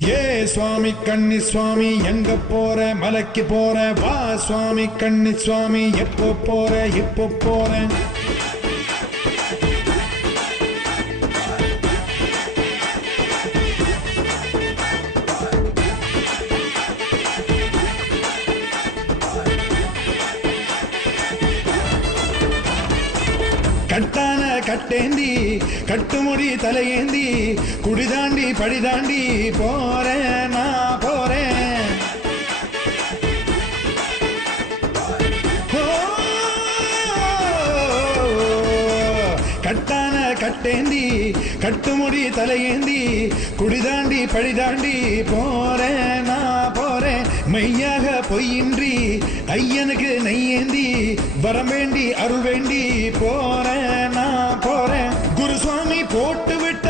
ஏ சுவாமி கண்ணி சுவாமி எங்க போற மலைக்கு போற வா சுவாமி கண்ணி சுவாமி எப்போ போற இப்போ போற கட்டான கட்டேந்தி கட்டுமுடி தலையேந்தி குடிதாண்டி படிதாண்டி போறேன் நான் போறேன் கட்டான கட்டேந்தி கட்டுமுடி தலையேந்தி குடிதாண்டி படிதாண்டி போறேன் நான் போறேன் மெய்யாக பொய்யின்றி ஐயனுக்கு நெய்யேந்தி வரம் வேண்டி அருள் வேண்டி போறேன் நான் போறேன் குருசுவாமி போட்டு விட்ட